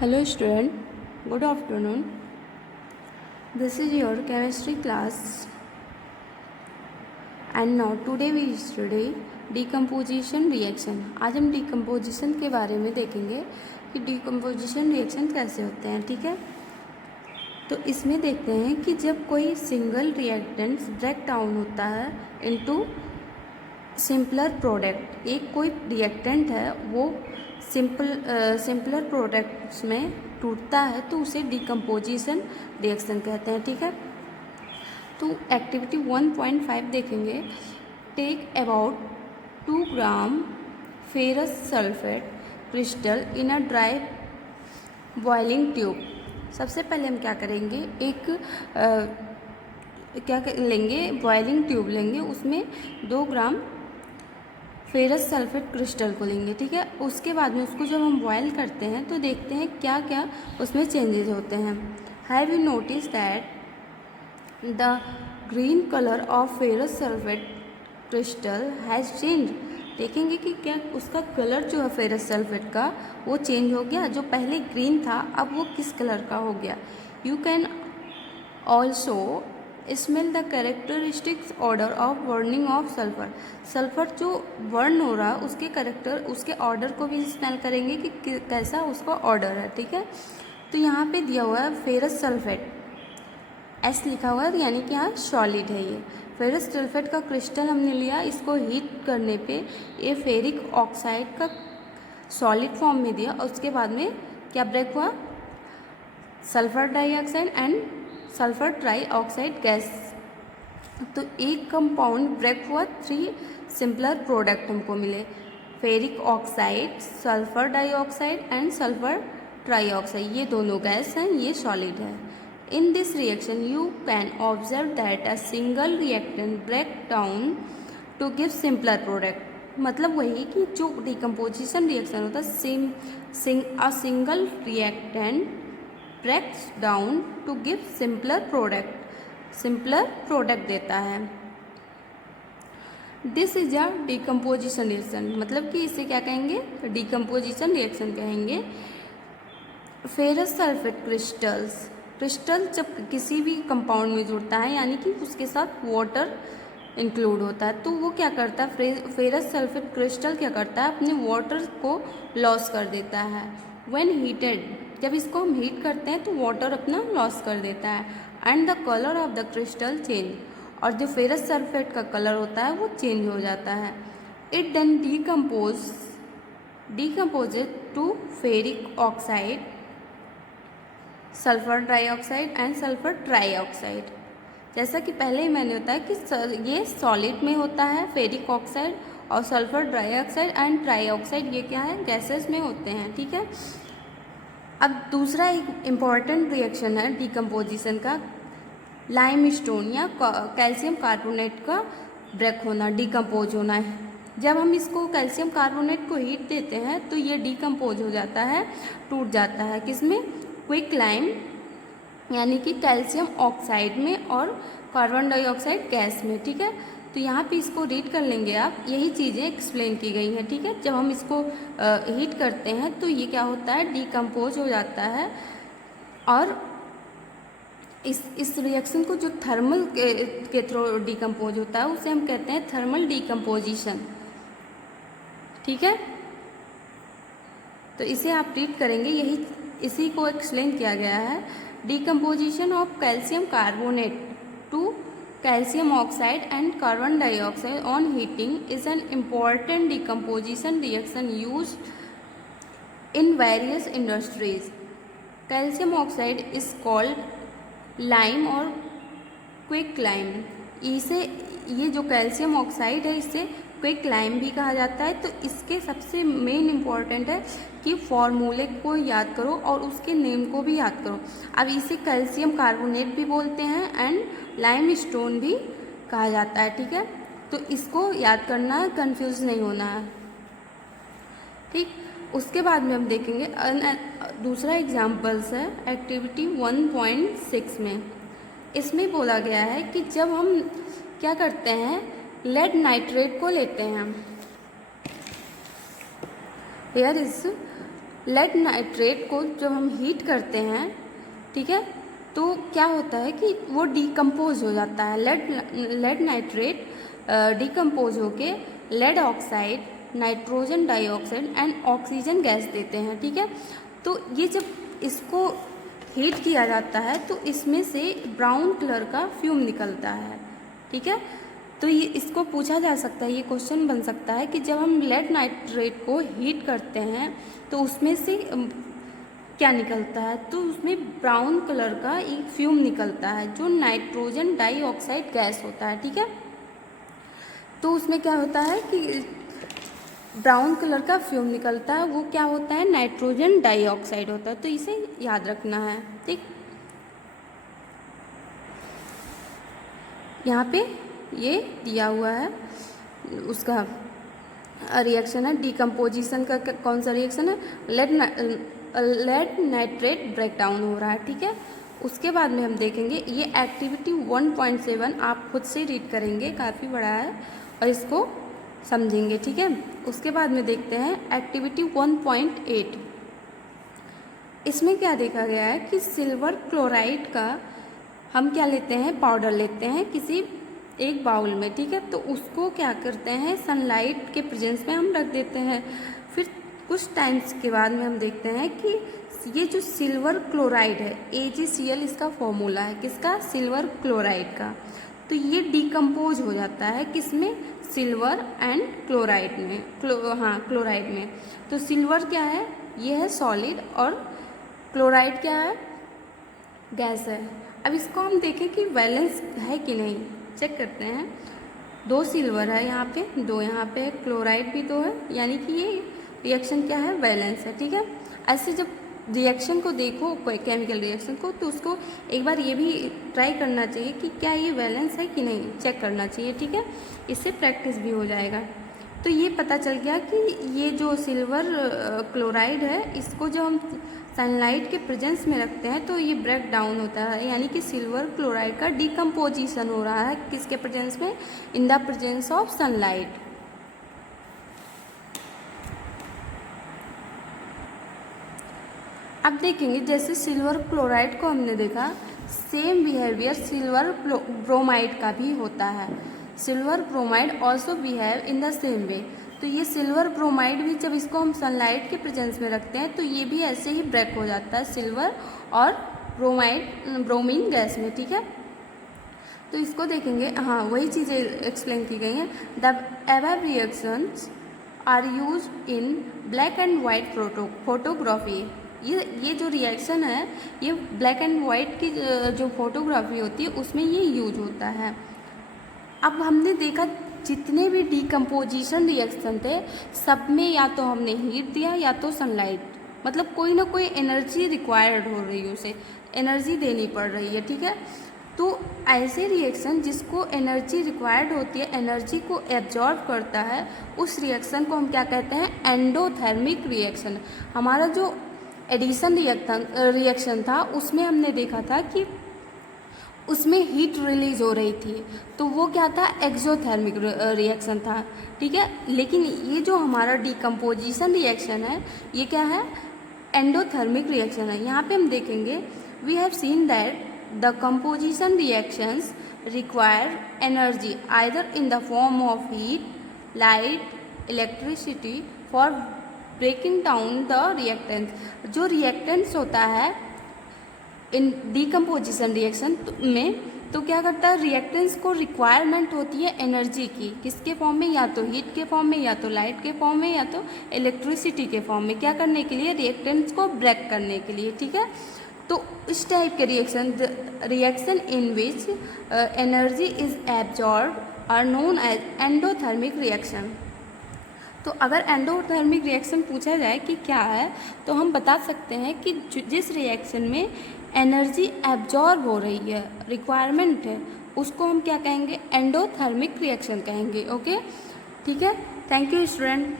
Hello student, good afternoon. This is your chemistry class and now today we study decomposition reaction. आज हम decomposition के बारे में देखेंगे कि decomposition reaction कैसे होते हैं, ठीक है। तो इसमें देखते हैं कि जब कोई सिंगल रिएक्टेंट ब्रेक डाउन होता है इनटू सिंपलर प्रोडक्ट, एक कोई रिएक्टेंट है वो सिंपलर प्रोडक्ट्स में टूटता है तो उसे डिकम्पोजिशन रिएक्शन कहते हैं, ठीक है। तो एक्टिविटी 1.5 देखेंगे। Take about 2 gram ferrous sulphate crystal in a dry boiling tube. सबसे पहले हम क्या करेंगे, लेंगे बॉइलिंग ट्यूब लेंगे, उसमें 2 ग्राम फेरस सल्फेट क्रिस्टल को लेंगे, ठीक है। उसके बाद में उसको जब हम बॉयल करते हैं तो देखते हैं क्या क्या उसमें चेंजेस होते हैं। Have you notice that the green colour of ferrous sulphate crystal has change. देखेंगे कि क्या उसका कलर जो है फेरस सल्फेट का वो चेंज हो गया, जो पहले ग्रीन था अब वो किस कलर का हो गया। You can also smell the characteristics order of burning of sulphur. Sulphur जो बर्न हो रहा है उसके ऑर्डर को भी स्मेल करेंगे कि कैसा उसका ऑर्डर है, ठीक है। तो यहाँ पे दिया हुआ है फेरस सल्फेट, एस लिखा हुआ है यानी कि यहाँ सॉलिड है। ये फेरस सल्फेट का क्रिस्टल हमने लिया, इसको हीट करने पे ये फेरिक ऑक्साइड का सॉलिड फॉर्म में दिया और उसके बाद में क्या ब्रेक हुआ, sulphur dioxide and sulphur trioxide gas. तो एक कंपाउंड ब्रेक हुआ, 3 सिंपलर प्रोडक्ट हमको मिले, ferric oxide, sulphur dioxide and sulphur trioxide. ये दोनों गैस हैं, ये सॉलिड है। In this reaction you can observe that a single reactant break down to give simpler product. मतलब वही कि जो डिकम्पोजिशन रिएक्शन होता है, a single reactant breaks down to give simpler product देता है। This is a decomposition reaction, मतलब कि इसे क्या कहेंगे, डिकम्पोजिशन रिएक्शन कहेंगे। फेरस सल्फेट क्रिस्टल जब किसी भी कंपाउंड में जुड़ता है यानी कि उसके साथ वाटर इंक्लूड होता है तो वो क्या करता है, फेरस सल्फेट क्रिस्टल क्या करता है, अपने वाटर को लॉस कर देता है। व्हेन हीटेड, जब इसको हम हीट करते हैं तो वाटर अपना लॉस कर देता है। And the colour of the crystal change, और जो फेरस सल्फेट का कलर होता है वो चेंज हो जाता है। It then decomposes to ferric oxide, sulphur dioxide and sulphur trioxide. जैसा कि पहले ही मैंने बताया कि ये सॉलिड में होता है फेरिक ऑक्साइड, और सल्फर डाइऑक्साइड एंड ट्राईऑक्साइड ये क्या है, गैसेस में होते हैं, ठीक है। अब दूसरा एक इम्पॉर्टेंट रिएक्शन है डिकम्पोजिशन का, लाइमस्टोन या कैल्शियम कार्बोनेट का ब्रेक होना, डिकम्पोज होना है। जब हम इसको कैल्शियम कार्बोनेट को हीट देते हैं तो ये डिकम्पोज हो जाता है, टूट जाता है, किसमें, क्विक लाइम यानी कि कैल्शियम ऑक्साइड में और कार्बन डाइऑक्साइड गैस में, ठीक है। तो यहाँ पे इसको रीड कर लेंगे आप, यही चीज़ें एक्सप्लेन की गई हैं, ठीक है। जब हम इसको हीट करते हैं तो ये क्या होता है, डिकम्पोज हो जाता है। और इस रिएक्शन को जो थर्मल के थ्रू डिकम्पोज होता है उसे हम कहते हैं थर्मल डिकम्पोजिशन, ठीक है। तो इसे आप रीड करेंगे, इसी को एक्सप्लेन किया गया है। Decomposition of calcium carbonate to calcium oxide and carbon dioxide on heating is an important decomposition reaction used in various industries. Calcium oxide is called lime or quicklime. इसे ये जो कैल्शियम ऑक्साइड है इसे quick lime भी कहा जाता है। तो इसके सबसे मेन इम्पॉर्टेंट है कि फॉर्मूले को याद करो और उसके नेम को भी याद करो। अब इसे कैल्शियम कार्बोनेट भी बोलते हैं एंड लाइम स्टोन भी कहा जाता है, ठीक है। तो इसको याद करना है, कंफ्यूज नहीं होना है, ठीक। उसके बाद में हम देखेंगे दूसरा एग्जाम्पल्स है एक्टिविटी 1.6 में। इसमें बोला गया है कि जब हम क्या करते हैं, लेड नाइट्रेट को लेते हैं, हेयर इज लेड नाइट्रेट को जब हम हीट करते हैं, ठीक है, तो क्या होता है कि वो डिकम्पोज हो जाता है। लेड नाइट्रेट डिकम्पोज होके lead oxide, nitrogen dioxide and oxygen gas देते हैं, ठीक है। तो ये जब इसको हीट किया जाता है तो इसमें से ब्राउन कलर का फ्यूम निकलता है, ठीक है। तो ये इसको पूछा जा सकता है, ये क्वेश्चन बन सकता है कि जब हम लेड नाइट्रेट को हीट करते हैं तो उसमें से क्या निकलता है, तो उसमें ब्राउन कलर का एक फ्यूम निकलता है जो नाइट्रोजन डाइऑक्साइड गैस होता है, ठीक है। तो उसमें क्या होता है कि ब्राउन कलर का फ्यूम निकलता है, वो क्या होता है, नाइट्रोजन डाइऑक्साइड होता है। तो इसे याद रखना है, ठीक। यहाँ पे ये दिया हुआ है, उसका रिएक्शन है डिकम्पोजिशन का। कौन सा रिएक्शन है, लेड नाइट्रेट ब्रेकडाउन हो रहा है, ठीक है। उसके बाद में हम देखेंगे ये एक्टिविटी 1.7 आप खुद से रीड करेंगे, काफ़ी बड़ा है और इसको समझेंगे, ठीक है। उसके बाद में देखते हैं एक्टिविटी 1.8। इसमें क्या देखा गया है कि सिल्वर क्लोराइड का हम क्या लेते हैं, पाउडर लेते हैं किसी एक बाउल में, ठीक है। तो उसको क्या करते हैं, सनलाइट के प्रेजेंस में हम रख देते हैं। फिर कुछ टाइम्स के बाद में हम देखते हैं कि ये जो सिल्वर क्लोराइड है, AgCl इसका फॉर्मूला है, किसका, सिल्वर क्लोराइड का। तो ये डिकम्पोज हो जाता है किसमें, सिल्वर एंड क्लोराइड में, क्लोराइड में। तो सिल्वर क्या है, ये है सॉलिड और क्लोराइड क्या है, गैस है। अब इसको हम देखें कि बैलेंस है कि नहीं, चेक करते हैं। 2 सिल्वर है यहाँ पे, 2 यहाँ पे, क्लोराइड भी 2 है, यानी कि ये रिएक्शन क्या है, बैलेंस है, ठीक है। ऐसे जब रिएक्शन को देखो, कोई केमिकल रिएक्शन को, तो उसको एक बार ये भी ट्राई करना चाहिए कि क्या ये बैलेंस है कि नहीं, चेक करना चाहिए, ठीक है। इससे प्रैक्टिस भी हो जाएगा। तो ये पता चल गया कि ये जो सिल्वर क्लोराइड है, इसको जब हम सनलाइट के प्रेजेंस में रखते हैं तो ये ब्रेक डाउन होता है, यानी कि सिल्वर क्लोराइड का डिकम्पोजिशन हो रहा है किसके प्रेजेंस में, in the presence of sunlight. अब देखेंगे जैसे सिल्वर क्लोराइड को हमने देखा, सेम बिहेवियर सिल्वर ब्रोमाइड का भी होता है। Silver bromide also behave in the same way. तो ये सिल्वर ब्रोमाइड भी जब इसको हम सनलाइट के प्रेजेंस में रखते हैं तो ये भी ऐसे ही ब्रेक हो जाता है सिल्वर और ब्रोमीन गैस में, ठीक है। तो इसको देखेंगे, हाँ वही चीज़ें एक्सप्लेन की गई हैं। The above reactions are used in black and white photography. ये जो रिएक्शन है ये ब्लैक एंड वाइट की जो फोटोग्राफी होती है उसमें ये यूज होता है। अब हमने देखा जितने भी डिकम्पोजिशन रिएक्शन थे सब में या तो हमने हीट दिया या तो सनलाइट, मतलब कोई ना कोई एनर्जी रिक्वायर्ड हो रही है, उसे एनर्जी देनी पड़ रही है, ठीक है। तो ऐसे रिएक्शन जिसको एनर्जी रिक्वायर्ड होती है, एनर्जी को एब्जॉर्ब करता है, उस रिएक्शन को हम क्या कहते हैं, एंडोथर्मिक रिएक्शन। हमारा जो एडिशन रिएक्शन था उसमें हमने देखा था कि उसमें हीट रिलीज हो रही थी, तो वो क्या था, एक्सोथर्मिक रिएक्शन था, ठीक है। लेकिन ये जो हमारा डिकम्पोजिशन रिएक्शन है ये क्या है, एंडोथर्मिक रिएक्शन है। यहाँ पे हम देखेंगे we have seen that the composition reactions require energy either in the form of heat, light, electricity for breaking down the reactants. जो रिएक्टेंट्स होता है इन डिकम्पोजिशन रिएक्शन में, तो क्या करता है, रिएक्टेंट्स को रिक्वायरमेंट होती है एनर्जी की, किसके फॉर्म में, या तो हीट के फॉर्म में, या तो लाइट के फॉर्म में, या तो इलेक्ट्रिसिटी के फॉर्म में, क्या करने के लिए, रिएक्टेंट्स को ब्रेक करने के लिए, ठीक है। तो इस टाइप के reaction in which energy is absorb are known as endothermic reaction. तो अगर एंडोथर्मिक रिएक्शन पूछा जाए कि क्या है, तो हम बता सकते हैं कि जिस रिएक्शन में एनर्जी एब्जॉर्ब हो रही है, रिक्वायरमेंट है, उसको हम क्या कहेंगे, एंडोथर्मिक रिएक्शन कहेंगे। ओके, ठीक है। Thank you student.